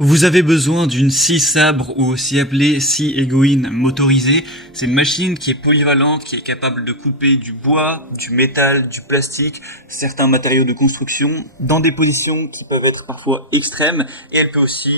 Vous avez besoin d'une scie sabre ou aussi appelée scie égoïne motorisée. C'est une machine qui est polyvalente, qui est capable de couper du bois, du métal, du plastique, certains matériaux de construction dans des positions qui peuvent être parfois extrêmes, et elle peut aussi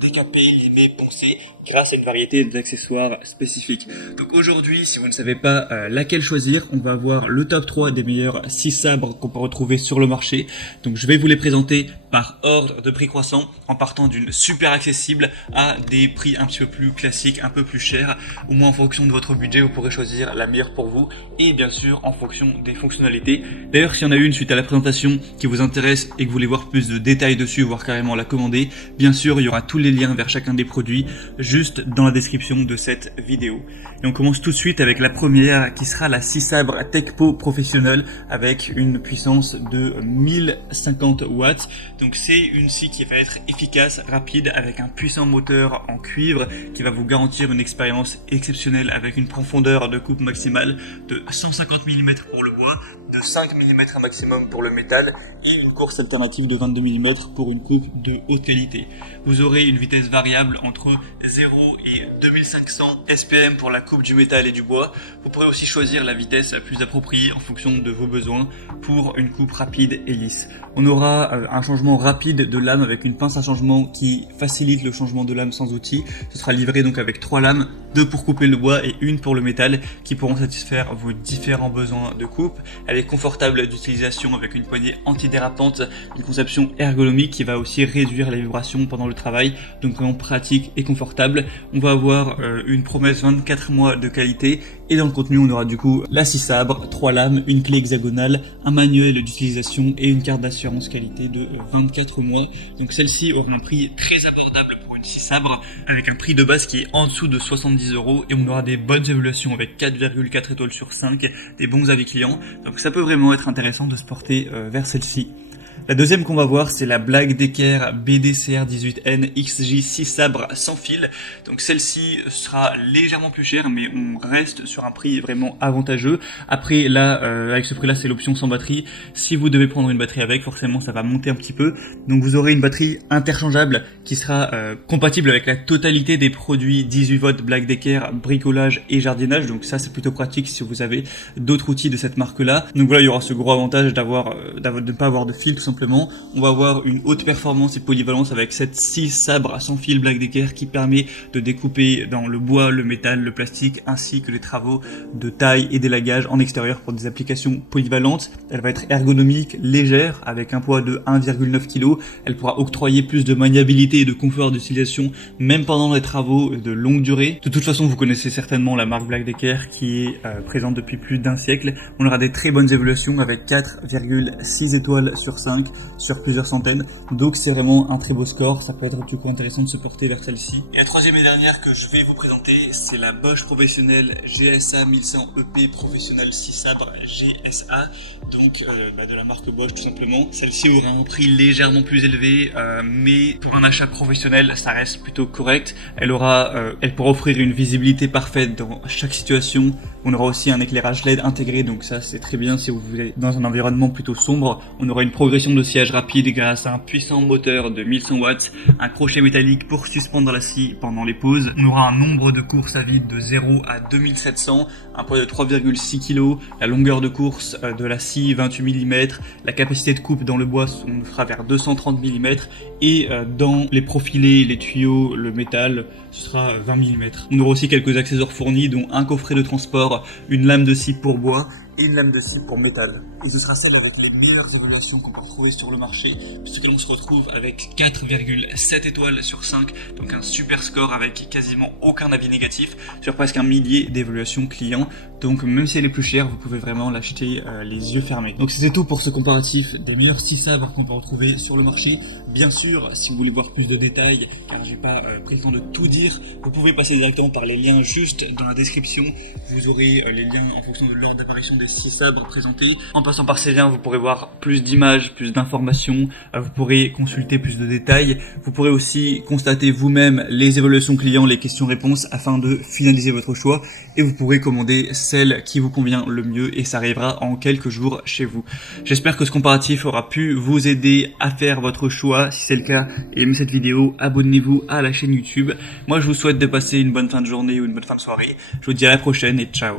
décaper, limer, poncer grâce à une variété d'accessoires spécifiques. Donc aujourd'hui, si vous ne savez pas laquelle choisir, on va avoir le top 3 des meilleurs scies sabres qu'on peut retrouver sur le marché. Donc je vais vous les présenter par ordre de prix croissant en partant d'une super accessible à des prix un petit peu plus classiques, un peu plus chers. Au moins en fonction de votre budget, vous pourrez choisir la meilleure pour vous et bien sûr en fonction des fonctionnalités. D'ailleurs, s'il y en a une suite à la présentation qui vous intéresse et que vous voulez voir plus de détails dessus, voire carrément la commander, bien sûr, il y aura tous les liens vers chacun des produits juste dans la description de cette vidéo. Et on commence tout de suite avec la première qui sera la scie sabre Tekpo Professionnel avec une puissance de 1050 watts. Donc c'est une scie qui va être efficace, rapide, avec un puissant moteur en cuivre qui va vous garantir une expérience exceptionnelle avec une profondeur de coupe maximale de 150 mm pour le bois, de 5 mm un maximum pour le métal et une course alternative de 22 mm pour une coupe de haute qualité. Vous aurez une vitesse variable entre 0 et 2500 SPM pour la coupe du métal et du bois. Vous pourrez aussi choisir la vitesse la plus appropriée en fonction de vos besoins pour une coupe rapide et lisse. On aura un changement rapide de lame avec une pince à changement qui facilite le changement de lame sans outil. Ce sera livré donc avec 3 lames, 2 pour couper le bois et une pour le métal qui pourront satisfaire vos différents besoins de coupe. Elle est confortable d'utilisation avec une poignée antidérapante, une conception ergonomique qui va aussi réduire les vibrations pendant le travail, donc vraiment pratique et confortable. On va avoir une promesse 24 mois de qualité et dans le contenu on aura du coup la scie sabre, 3 lames, une clé hexagonale, un manuel d'utilisation et une carte d'assurance qualité de 24 mois. Donc celle-ci aura un prix très abordable pour une scie sabre avec un prix de base qui est en dessous de 70 € et on aura des bonnes évaluations avec 4,4 étoiles sur 5, des bons avis clients. Donc ça peut vraiment être intéressant de se porter vers celle-ci. La deuxième qu'on va voir, c'est la Black Decker BDCR18N XJ 6 sabres sans fil. Donc celle-ci sera légèrement plus chère, mais on reste sur un prix vraiment avantageux. Après là, avec ce prix-là, c'est l'option sans batterie. Si vous devez prendre une batterie avec, forcément ça va monter un petit peu. Donc vous aurez une batterie interchangeable qui sera compatible avec la totalité des produits 18 volts Black Decker, bricolage et jardinage. Donc ça c'est plutôt pratique si vous avez d'autres outils de cette marque-là. Donc voilà, il y aura ce gros avantage de ne pas avoir de fil tout simplement. On va avoir une haute performance et polyvalence avec cette scie sabre sans fil Black Decker qui permet de découper dans le bois, le métal, le plastique ainsi que les travaux de taille et d'élagage en extérieur pour des applications polyvalentes. Elle va être ergonomique, légère avec un poids de 1,9 kg. Elle pourra octroyer plus de maniabilité et de confort d'utilisation même pendant les travaux de longue durée. De toute façon, vous connaissez certainement la marque Black Decker qui est présente depuis plus d'un siècle. On aura des très bonnes évaluations avec 4,6 étoiles sur 5 sur plusieurs centaines, donc c'est vraiment un très beau score. Ça peut être du coup intéressant de se porter vers celle-ci. Et la troisième et dernière que je vais vous présenter, c'est la Bosch Professionnel GSA 1100 EP Professionnel 6 sabre GSA, donc de la marque Bosch tout simplement. Celle-ci aura un prix légèrement plus élevé, mais pour un achat professionnel, ça reste plutôt correct. Elle pourra offrir une visibilité parfaite dans chaque situation. On aura aussi un éclairage LED intégré, donc ça c'est très bien si vous voulez dans un environnement plutôt sombre. On aura une progression de siège rapide grâce à un puissant moteur de 1100 watts, un crochet métallique pour suspendre la scie pendant les pauses. On aura un nombre de courses à vide de 0 à 2700, un poids de 3,6 kg, la longueur de course de la scie 28 mm, la capacité de coupe dans le bois on fera vers 230 mm et dans les profilés, les tuyaux, le métal, ce sera 20 mm. On aura aussi quelques accessoires fournis dont un coffret de transport, une lame de scie pour bois et une lame de scie pour métal. Et ce sera celle avec les meilleures évaluations qu'on peut retrouver sur le marché, puisqu'on se retrouve avec 4,7 étoiles sur 5, donc un super score avec quasiment aucun avis négatif sur presque 1 millier d'évaluations clients. Donc même si elle est plus chère, vous pouvez vraiment l'acheter les yeux fermés. Donc c'était tout pour ce comparatif des meilleurs scies sabres qu'on peut retrouver sur le marché. Bien sûr, si vous voulez voir plus de détails, car j'ai pas pris le temps de tout dire, vous pouvez passer directement par les liens juste dans la description. Vous aurez les liens en fonction de l'ordre d'apparition des scies sabres présentés. En passant par ces liens, vous pourrez voir plus d'images, plus d'informations, vous pourrez consulter plus de détails. Vous pourrez aussi constater vous-même les évaluations clients, les questions-réponses afin de finaliser votre choix et vous pourrez commander celle qui vous convient le mieux et ça arrivera en quelques jours chez vous. J'espère que ce comparatif aura pu vous aider à faire votre choix. Si c'est le cas, aimez cette vidéo, abonnez-vous à la chaîne YouTube. Moi je vous souhaite de passer une bonne fin de journée ou une bonne fin de soirée. Je vous dis à la prochaine et ciao.